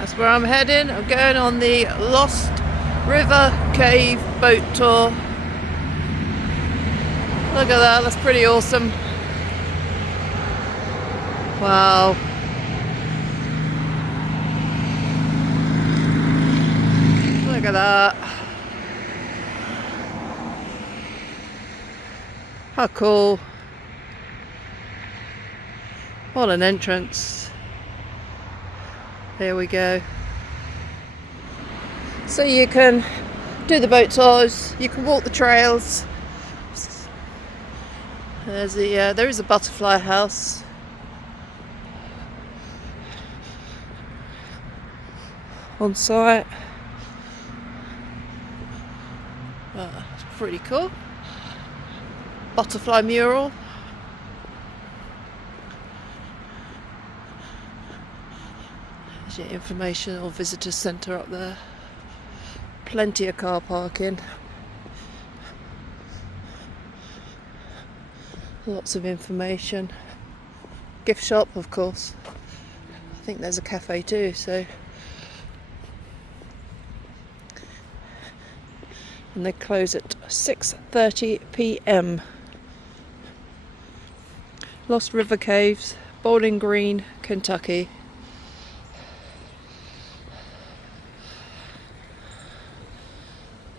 That's where I'm heading. I'm going on the Lost River Cave boat tour. Look at that, that's pretty awesome. Wow. Look at that. How cool. What an entrance. Here we go. So you can do the boat tours, you can walk the trails. There's there is a butterfly house. On site. It's pretty cool. Butterfly mural. There's your information or visitor centre up there. Plenty of car parking. Lots of information. Gift shop, of course. I think there's a cafe too, so. And they close at 6:30 p.m. Lost River Caves, Bowling Green, Kentucky.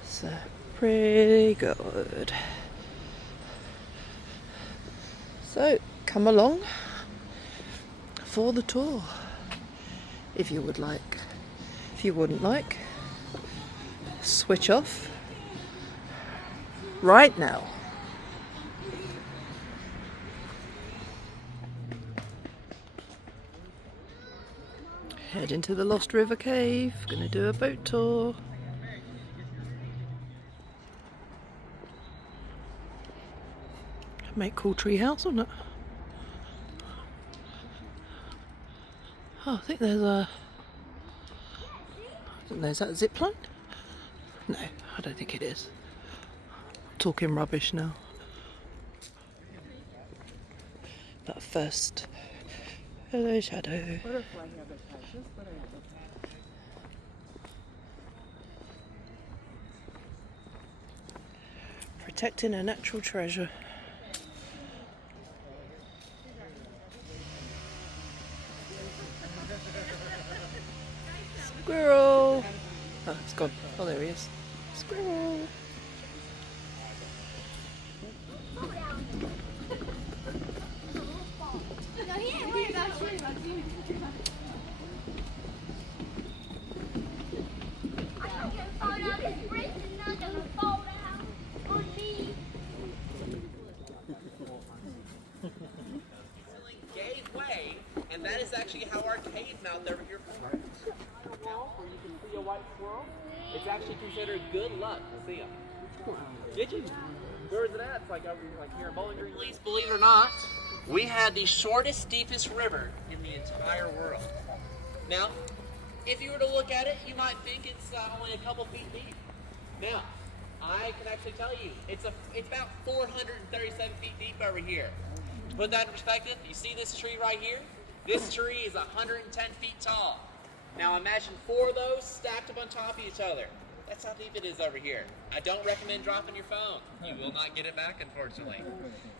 So pretty good. So come along for the tour if you would like. If you wouldn't like, switch off right now. Head into the Lost River Cave. Gonna do a boat tour. Make cool tree house, wouldn't it? Oh, I think there's a. Is that a zip line? No, I don't think it is. I'm talking rubbish now. But first, hello, Shadow. Protecting a natural treasure. Squirrel! Oh, it's gone. Oh, there he is. Squirrel! Gave way, and that is actually how our cave mouth over here works. Now, where you can see a white squirrel, it's actually considered good luck to see them. Did you? Where is it at? It's like over here in Bowling Green. Please believe it or not, we had the shortest, deepest river in the entire world. Now, if you were to look at it, you might think it's only a couple feet deep. Now, I can actually tell you, it's about 437 feet deep over here. To put that in perspective, you see this tree right here? This tree is 110 feet tall. Now imagine 4 of those stacked up on top of each other. That's how deep it is over here. I don't recommend dropping your phone. You will not get it back, unfortunately.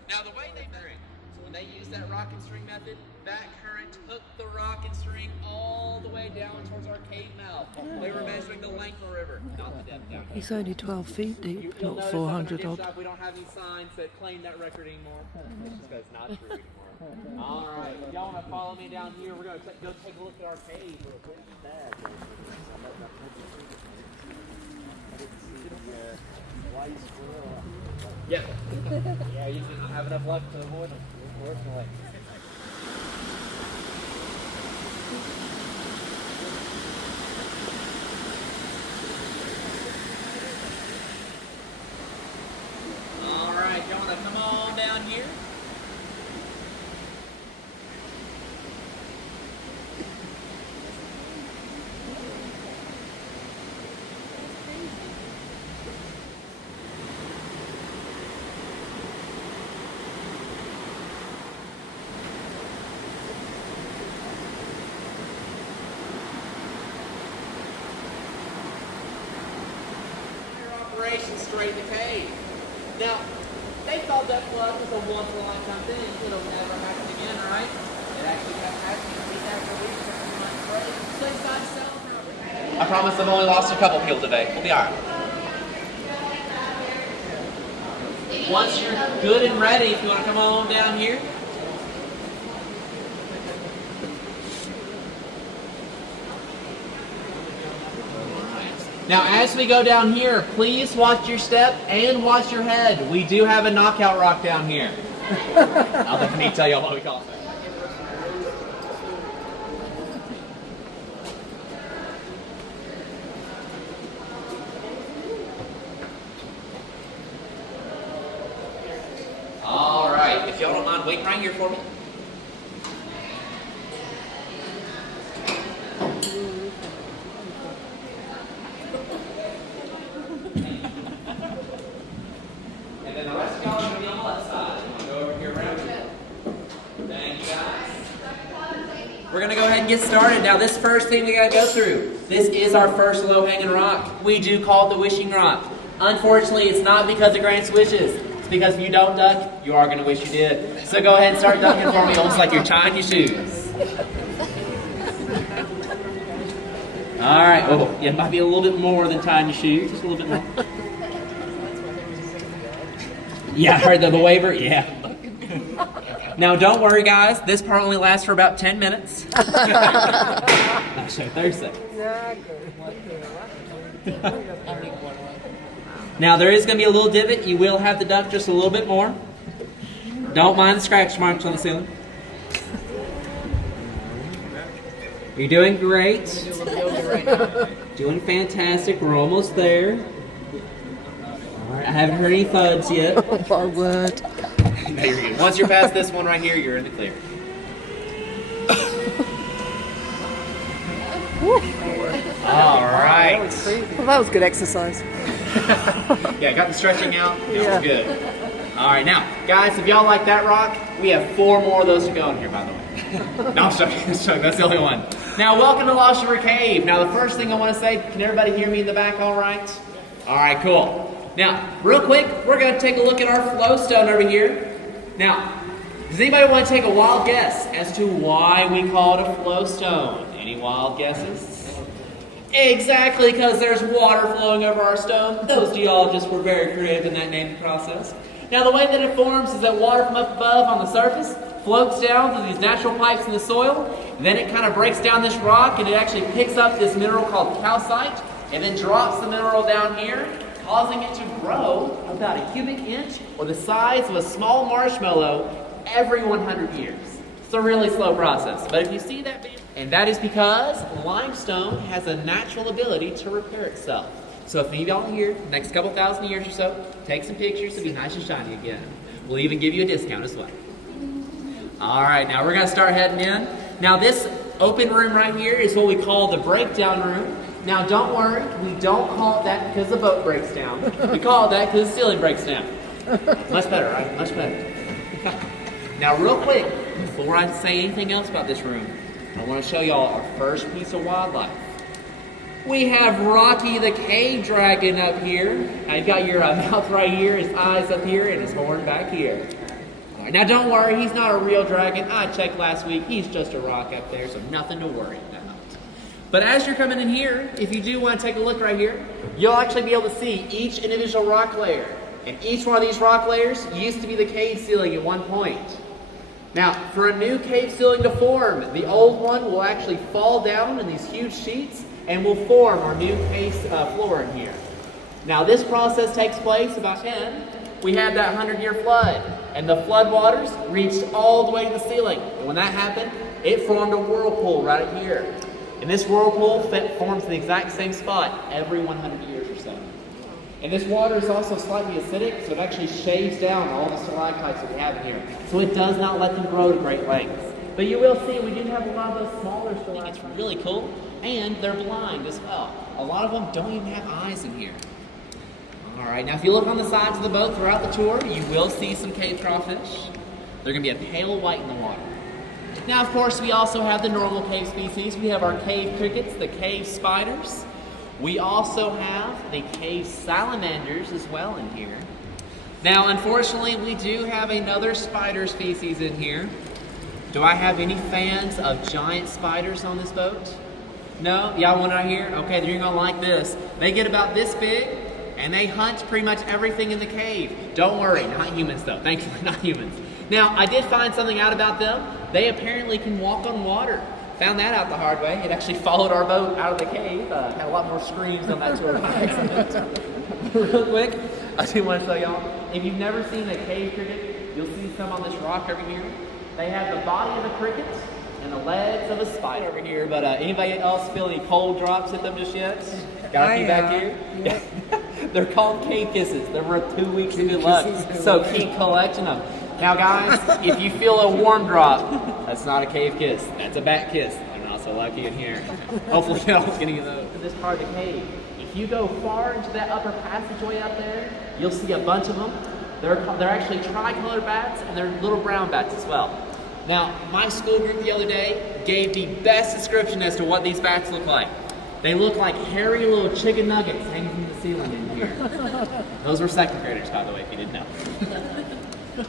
Now the way they measure it, so when they use that rock and string method, that current took the rock and string all the way down towards our cave mouth. They were measuring the length of the river, not the depth down here. It's only 12 feet deep, You'll not notice 400 on the odd. we don't have any signs that claim that record anymore. It's just because it's not true anymore. All right, y'all want to follow me down here? We're going to go take a look at our cave real quick. Yeah. Yeah, you didn't have enough luck to avoid them, unfortunately. All right, y'all want to come on down here? exploration straight in the cave. Now, they thought that flood was a once-in-a-lifetime thing. It'll never happen again, all right? It actually kept happening. We have released it from my grave. So you guys celebrate. I promise I've only lost a couple people today. We'll be all right. Once you're good and ready, if you want to come on down here. Now, as we go down here, please watch your step and watch your head. We do have a knockout rock down here. I'll definitely tell you what we call it. All right, if y'all don't mind waiting right here for me. And then the rest of y'all are going to be on the left side. I'm going to go over here around here. Thank you, guys. We're going to go ahead and get started. Now, this first thing we got to go through, this is our first low-hanging rock. We do call it the wishing rock. Unfortunately, it's not because it grants wishes. It's because if you don't duck, you are going to wish you did. So go ahead and start ducking for me, almost like you're tying your shoes. All right. Oh, yeah, it might be a little bit more than tying your shoes. Just a little bit more. Yeah, I heard the waiver. Yeah. Now, don't worry, guys. This part only lasts for about 10 minutes. I'll show 30 seconds. Now, there is going to be a little divot. You will have to duck just a little bit more. Don't mind the scratch marks on the ceiling. You're doing great. Doing fantastic. We're almost there. All right, I haven't heard any thuds yet. Oh my word. No, you're good. Once you're past this one right here, you're in the clear. All right. Well, that was good exercise. Yeah, got the stretching out. That was good. All right, now, guys, if y'all like that rock, we have 4 more of those to go in here, by the way. No, I'm joking. That's the only one. Now, welcome to Lost River Cave. Now, the first thing I want to say, can everybody hear me in the back all right? All right, cool. Now, real quick, we're going to take a look at our flow stone over here. Now, does anybody want to take a wild guess as to why we call it a flow stone? Any wild guesses? Exactly, because there's water flowing over our stone. Those geologists were very creative in that naming process. Now, the way that it forms is that water from up above on the surface floats down through these natural pipes in the soil. Then it kind of breaks down this rock, and it actually picks up this mineral called calcite, and then drops the mineral down here, causing it to grow about a cubic inch or the size of a small marshmallow every 100 years. It's a really slow process, but if you see that, and that is because limestone has a natural ability to repair itself. So if any of y'all here, next couple thousand years or so, take some pictures to be nice and shiny again. We'll even give you a discount as well. All right, now we're going to start heading in. Now this open room right here is what we call the breakdown room. Now don't worry, we don't call it that because the boat breaks down. We call it that because the ceiling breaks down. Much better, right? Much better. Now real quick, before I say anything else about this room, I want to show y'all our first piece of wildlife. We have Rocky the cave dragon up here. Now you've got your mouth right here, his eyes up here, and his horn back here. All right, now don't worry, he's not a real dragon. I checked last week, he's just a rock up there, so nothing to worry about. But as you're coming in here, if you do want to take a look right here, you'll actually be able to see each individual rock layer. And each one of these rock layers used to be the cave ceiling at one point. Now, for a new cave ceiling to form, the old one will actually fall down in these huge sheets and will form our new cave floor in here. Now, this process takes place about 10. We had that 100-year flood, and the flood waters reached all the way to the ceiling. And when that happened, it formed a whirlpool right here. And this whirlpool forms the exact same spot every 100 years or so. And this water is also slightly acidic, so it actually shaves down all the stalactites that we have in here. So it does not let them grow to great lengths. But you will see we do have a lot of those smaller stalactites. It's really cool, and they're blind as well. A lot of them don't even have eyes in here. All right, now if you look on the sides of the boat throughout the tour, you will see some cave crawfish. They're going to be a pale white in the water. Now, of course, we also have the normal cave species. We have our cave crickets, the cave spiders. We also have the cave salamanders as well in here. Now, unfortunately, we do have another spider species in here. Do I have any fans of giant spiders on this boat? No? Y'all want to hear? Okay, then you're gonna like this. They get about this big, and they hunt pretty much everything in the cave. Don't worry, not humans though. Thankfully, not humans. Now, I did find something out about them. They apparently can walk on water. Found that out the hard way. It actually followed our boat out of the cave. Had a lot more screams on that tour by accident. Real quick, I do want to show y'all. If you've never seen a cave cricket, you'll see some on this rock over here. They have the body of a cricket and the legs of a spider over here. But anybody else feel any cold drops at them just yet? Got a few back here? Yep. They're called cave kisses. They're worth 2 weeks of good luck. So keep collecting them. Now guys, if you feel a warm drop, that's not a cave kiss. That's a bat kiss. I'm not so lucky in here. Hopefully y'all getting those. This part of the cave. If you go far into that upper passageway out there, you'll see a bunch of them. They're actually tricolored bats, and they're little brown bats as well. Now, my school group the other day gave the best description as to what these bats look like. They look like hairy little chicken nuggets hanging from the ceiling in here. Those were second graders, by the way, if you didn't know.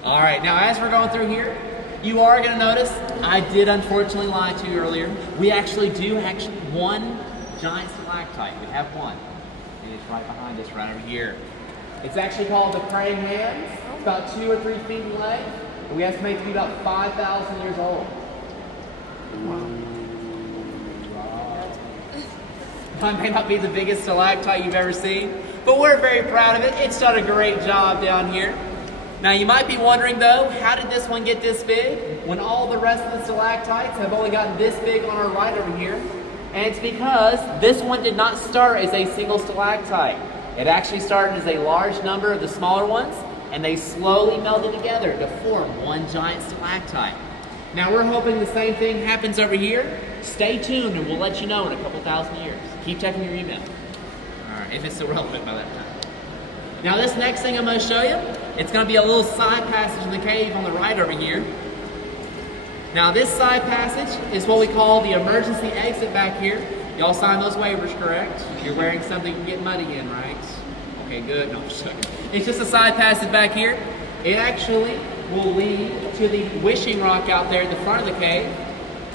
All right, now as we're going through here, you are going to notice, I did unfortunately lie to you earlier. We actually do one giant stalactite. We have one. And it's right behind us, right over here. It's actually called the praying hands. It's about 2 or 3 feet in length. And we estimate to be about 5,000 years old. Wow. It may not be the biggest stalactite you've ever seen, but we're very proud of it. It's done a great job down here. Now you might be wondering though, how did this one get this big when all the rest of the stalactites have only gotten this big on our right over here? And it's because this one did not start as a single stalactite. It actually started as a large number of the smaller ones, and they slowly melded together to form one giant stalactite. Now we're hoping the same thing happens over here. Stay tuned and we'll let you know in a couple thousand years. Keep checking your email. All right, if it's still relevant by that time. Now this next thing I'm going to show you, it's going to be a little side passage in the cave on the right over here. Now this side passage is what we call the emergency exit back here. Y'all signed those waivers, correct? You're wearing something you can get money in, right? Okay, good. No, I'm just joking. It's just a side passage back here. It actually will lead to the wishing rock out there at the front of the cave.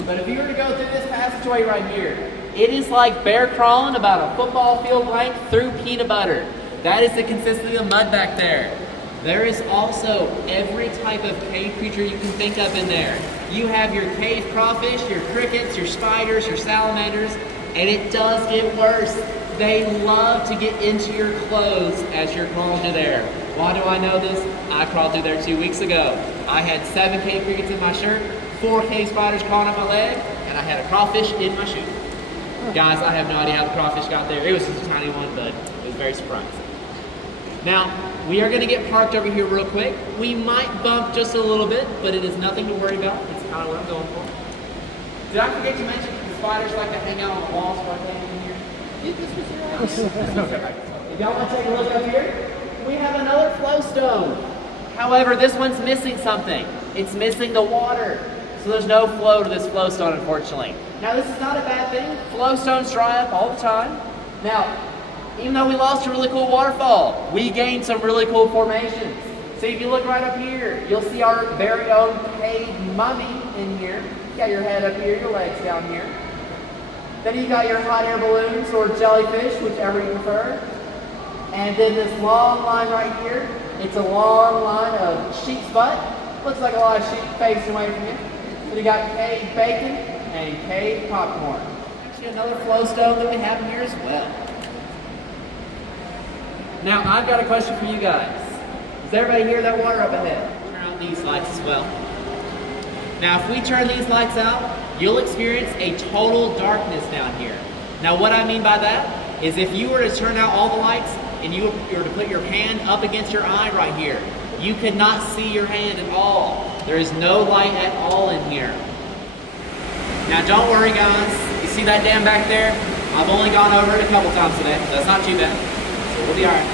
But if you were to go through this passageway right here, it is like bear crawling about a football field length through peanut butter. That is the consistency of mud back there. There is also every type of cave creature you can think of in there. You have your cave crawfish, your crickets, your spiders, your salamanders, and it does get worse. They love to get into your clothes as you're crawling through there. Why do I know this? I crawled through there 2 weeks ago. I had 7 cave crickets in my shirt, 4 cave spiders crawling up my leg, and I had a crawfish in my shoe. Guys, I have no idea how the crawfish got there. It was just a tiny one, but it was very surprising. Now, we are going to get parked over here real quick. We might bump just a little bit, but it is nothing to worry about. It's kind of what I'm going for. Did I forget to mention the spiders like to hang out on the walls right there in here? If y'all want to take a look up here, we have another flow stone. However, this one's missing something. It's missing the water. So there's no flow to this flow stone, unfortunately. Now, this is not a bad thing. Flow stones dry up all the time. Now, even though we lost a really cool waterfall, we gained some really cool formations. So if you look right up here, you'll see our very own cave mummy in here. You got your head up here, your legs down here. Then you got your hot air balloons or jellyfish, whichever you prefer. And then this long line right here, it's a long line of sheep's butt. Looks like a lot of sheep facing away from you. So you got cave bacon and cave popcorn. Actually another flow stone that we have in here as well. Now, I've got a question for you guys. Does everybody hear that water up ahead? Turn out these lights as well. Now, if we turn these lights out, you'll experience a total darkness down here. Now, what I mean by that is if you were to turn out all the lights and you were to put your hand up against your eye right here, you could not see your hand at all. There is no light at all in here. Now, don't worry, guys. You see that dam back there? I've only gone over it a couple times today. That's not too bad. We'll be all right.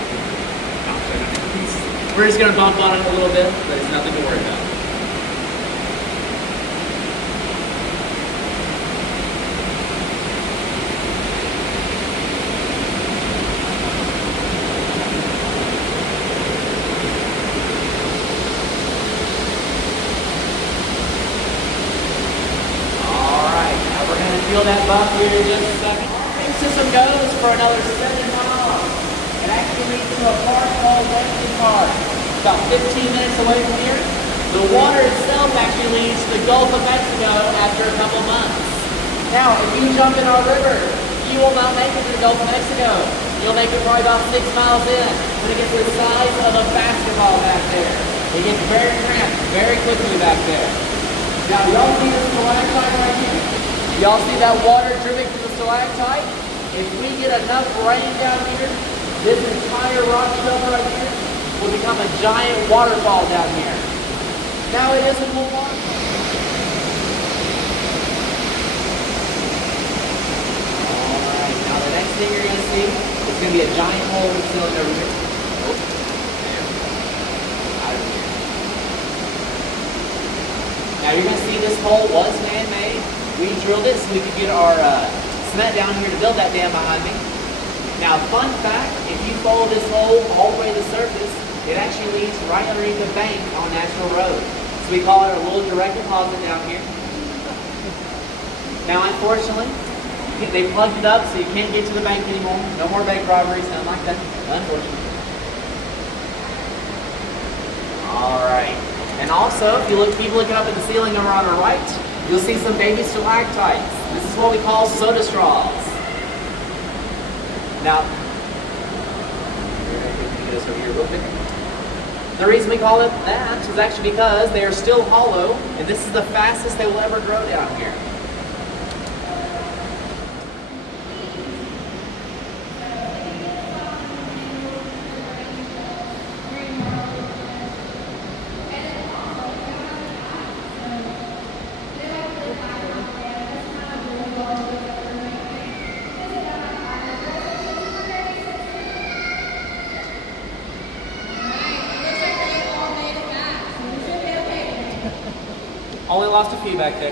We're just going to bump on it a little bit, but it's nothing to worry about. feel that bump here in just a second. Main system goes for another 7 miles. It actually leads to a park called Lincoln Park. About 15 minutes away from here. The water itself actually leads to the Gulf of Mexico after a couple months. Now, if you jump in our river, you will not make it to the Gulf of Mexico. You'll make it probably about 6 miles in. When it gets to the size of a basketball back there. It gets very cramped very quickly back there. Now, y'all see the stalactite right here? Y'all see that water dripping from the stalactite? If we get enough rain down here, this entire rock shelf right here will become a giant waterfall down here. Now it isn't a waterfall. Alright, now the next thing you're going to see is going to be a giant hole in the ceiling over here. Now you're going to see this hole was man-made. We drilled it so we could get our cement down here to build that dam behind me. Now, fun fact, if you follow this hole all the way to the surface, it actually leads right underneath the bank on National Road. So we call it a little direct deposit down here. Now, unfortunately, they plugged it up so you can't get to the bank anymore. No more bank robberies, nothing like that, unfortunately. Alright. And also, if you keep looking up at the ceiling over on our right, you'll see some baby stalactites. This is what we call soda straws. Now, this over here real quick. The reason we call it that is actually because they are still hollow, and this is the fastest they will ever grow down here. Only lost a few back there.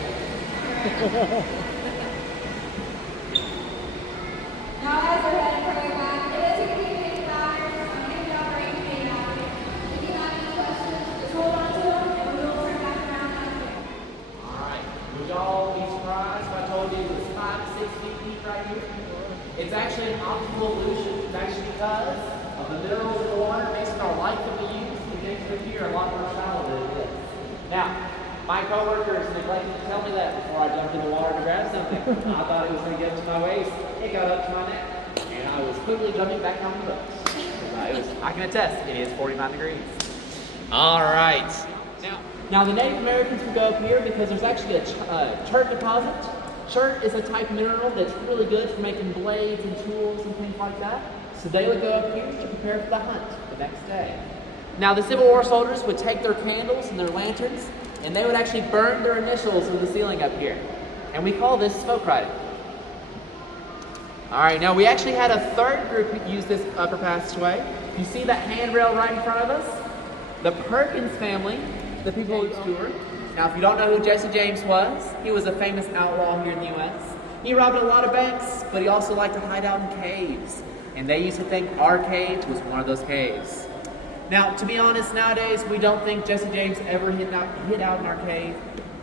Now, as we're heading further back, it is going to be $50. I'm going to be operating paid out. If you have any questions, just hold on to them and we will turn back around after. Alright, would y'all be surprised if I told you it was 5 to 6 feet deep right here? It's actually an optical illusion. It's actually because of the minerals in the water makes our light that we use. It makes it here a lot more shallow than it is. Now, my coworkers neglected to tell me that before I jumped in the water to grab something. I thought it was going to get up to my waist. It got up to my neck, and I was quickly jumping back on the boat. I can attest, it is 49 degrees. All right. Now the Native Americans would go up here because there's actually a chert deposit. Chert is a type of mineral that's really good for making blades and tools and things like that. So they would go up here to prepare for the hunt the next day. Now the Civil War soldiers would take their candles and their lanterns, and they would actually burn their initials in the ceiling up here. And we call this smoke writing. All right, now we actually had a third group use this upper passageway. You see that handrail right in front of us? The Perkins family, the people who toured. Now, if you don't know who Jesse James was, he was a famous outlaw here in the U.S. He robbed a lot of banks, but he also liked to hide out in caves. And they used to think our cave was one of those caves. Now, to be honest, nowadays, we don't think Jesse James ever hid out in our cave.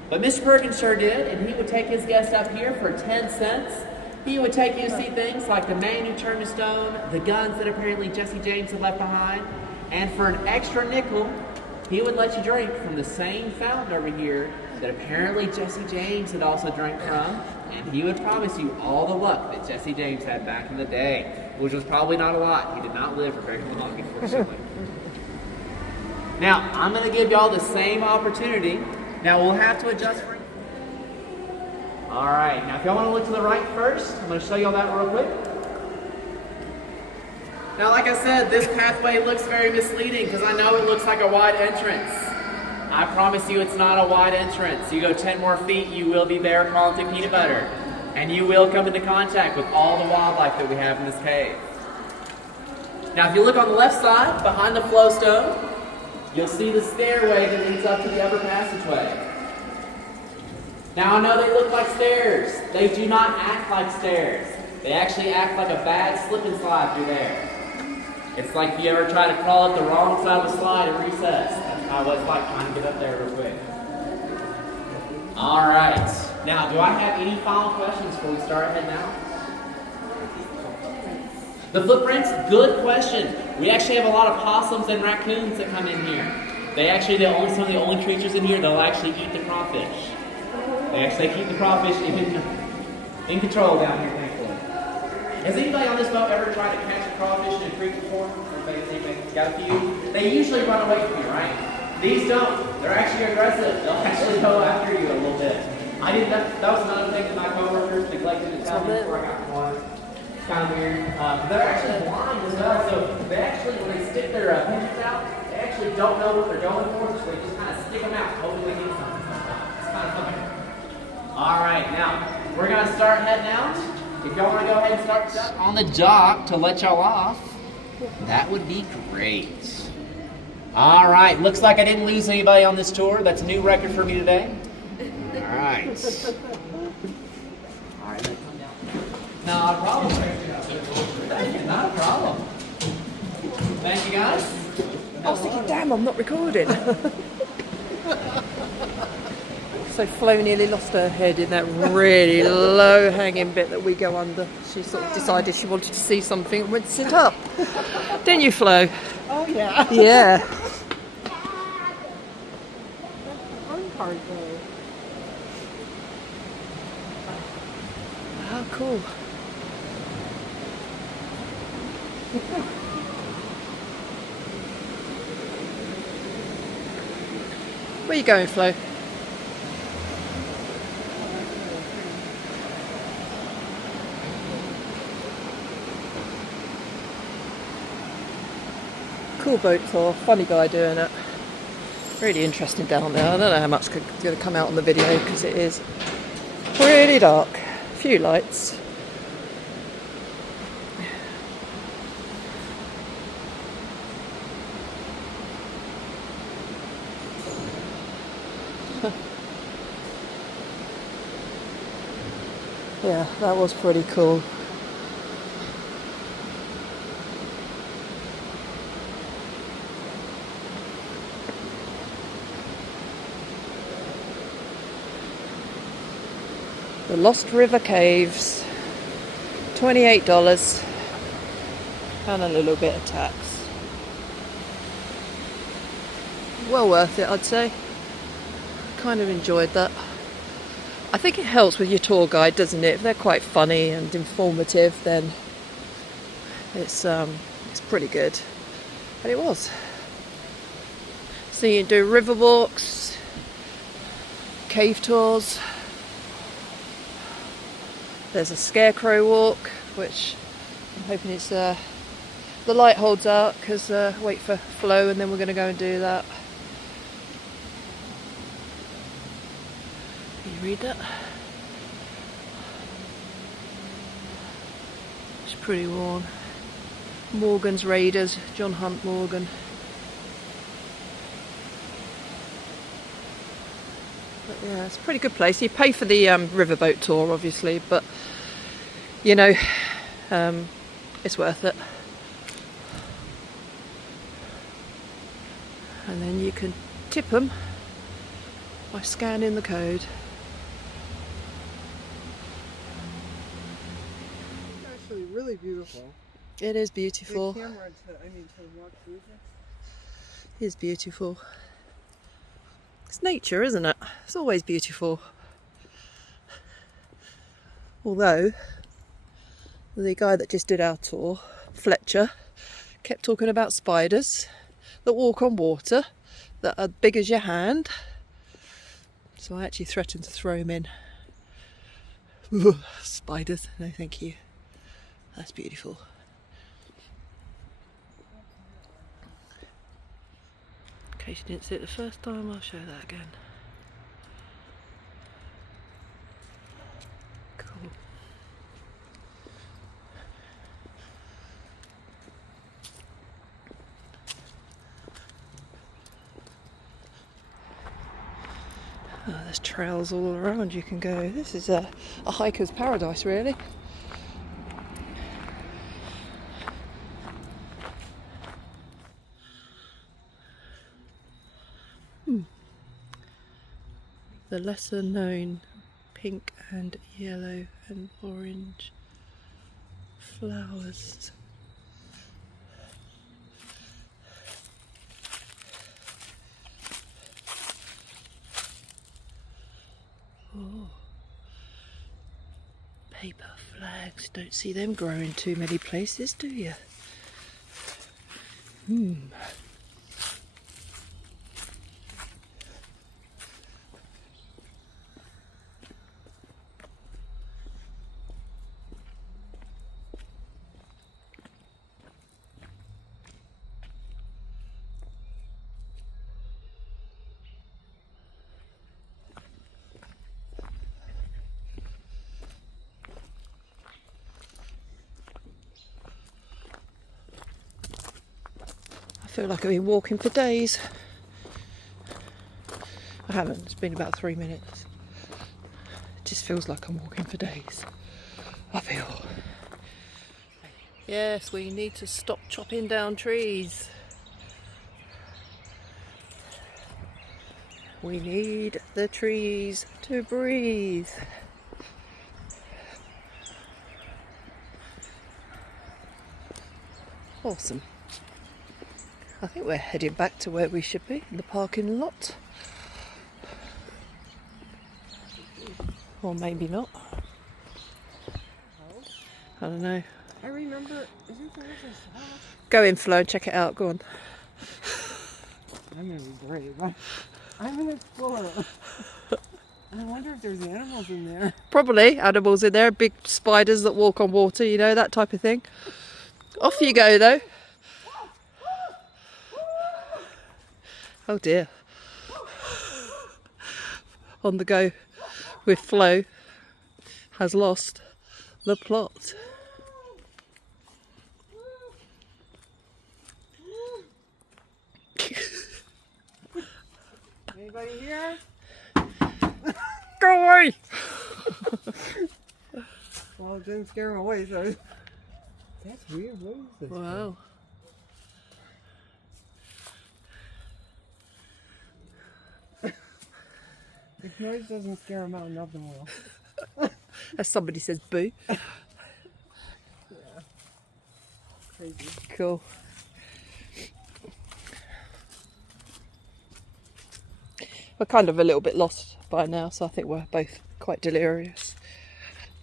But Mr. Perkins sure did, and he would take his guests up here for 10 cents. He would take you to see things like the man who turned to stone, the guns that apparently Jesse James had left behind, and for an extra nickel, he would let you drink from the same fountain over here that apparently Jesse James had also drank from, and he would promise you all the luck that Jesse James had back in the day, which was probably not a lot. He did not live for very long, unfortunately. Now, I'm going to give y'all the same opportunity. Now, we'll have to adjust for it. All right, now if y'all want to look to the right first, I'm going to show y'all that real quick. Now, like I said, this pathway looks very misleading because I know it looks like a wide entrance. I promise you it's not a wide entrance. You go 10 more feet, you will be bear crawling through peanut butter. And you will come into contact with all the wildlife that we have in this cave. Now, if you look on the left side, behind the flowstone, you'll see the stairway that leads up to the upper passageway. Now, I know they look like stairs. They do not act like stairs. They actually act like a bad slip and slide through there. It's like if you ever try to crawl up the wrong side of the slide at recess. That's kind of what it's like trying to get up there real quick. All right. Now, do I have any final questions before we start heading out? The footprints, good question. We actually have a lot of possums and raccoons that come in here. Some of the only creatures in here that'll actually eat the crawfish. They actually keep the crawfish in control down here, thankfully. Has anybody on this boat ever tried to catch a crawfish in a creek before? Anybody got a few? They usually run away from you, right? These don't. They're actually aggressive. They'll actually go after you a little bit. That was another thing that my coworkers neglected to tell me before I got in the water. It's kind of weird. They're actually blind as well, so they actually, when they stick their pinchers out, they actually don't know what they're going for, so they just kind of stick them out, hoping they get something sometimes. It's kind of funny. All right, now, we're going to start heading out. If y'all want to go ahead and start on the dock to let y'all off, that would be great. All right, looks like I didn't lose anybody on this tour. That's a new record for me today. All right. All right, come down. Not a problem. Not a problem. Thank you, guys. I was thinking, damn, I'm not recording. So Flo nearly lost her head in that really low hanging bit that we go under. She sort of decided she wanted to see something and went to sit up. Didn't you, Flo? Oh yeah. Yeah. Fun part though. How cool. Where are you going, Flo? Cool boat tour, funny guy doing it. Really interesting down there. I don't know how much is going to come out on the video because it is really dark. A few lights. Yeah, that was pretty cool. The Lost River Caves, $28 and a little bit of tax. Well worth it, I'd say. Kind of enjoyed that. I think it helps with your tour guide, doesn't it? If they're quite funny and informative, then it's pretty good. And it was. So you can do river walks, cave tours. There's a scarecrow walk, which I'm hoping it's the light holds out because wait for Flo and then we're going to go and do that. Can you read that? It's pretty worn. Morgan's Raiders, John Hunt Morgan. But yeah, it's a pretty good place. You pay for the riverboat tour, obviously, but you know, it's worth it. And then you can tip them by scanning the code. It's actually really beautiful. It is beautiful. The camera to walk through this. It is beautiful. It's nature, isn't it? It's always beautiful. Although, the guy that just did our tour, Fletcher, kept talking about spiders that walk on water that are big as your hand. So I actually threatened to throw him in. Spiders, no thank you. That's beautiful. In case you didn't see it the first time, I'll show that again. Cool. Oh, there's trails all around you can go. This is a hiker's paradise, really. The lesser known pink and yellow and orange flowers. Oh, paper flags. Don't see them growing too many places, do you? I feel like I've been walking for days. I haven't, it's been about 3 minutes. It just feels like I'm walking for days. I feel. Yes, we need to stop chopping down trees. We need the trees to breathe. Awesome. I think we're heading back to where we should be, in the parking lot. Or maybe not. I don't know. I remember, isn't there a shop? Go in, Flo, and check it out. Go on. I'm gonna be brave. I'm an explorer. I wonder if there's animals in there. Probably animals in there, big spiders that walk on water, you know, that type of thing. Off you go, though. Oh dear. On the go with Flo has lost the plot. Anybody here? Go away! Well, it didn't scare him away, so. That's weird. What is this? Wow. If noise doesn't scare him out, nothing will. As somebody says boo. Yeah. Crazy. Cool. We're kind of a little bit lost by now, so I think we're both quite delirious.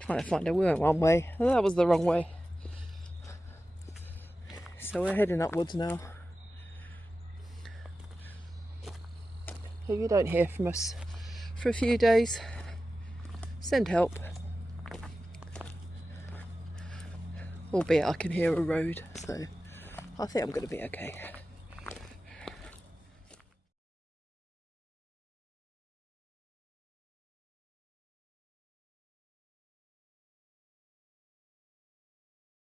Trying to find a we went one way, and that was the wrong way. So we're heading upwards now. If you don't hear from us for a few days, send help. Albeit I can hear a road, so I think I'm going to be okay.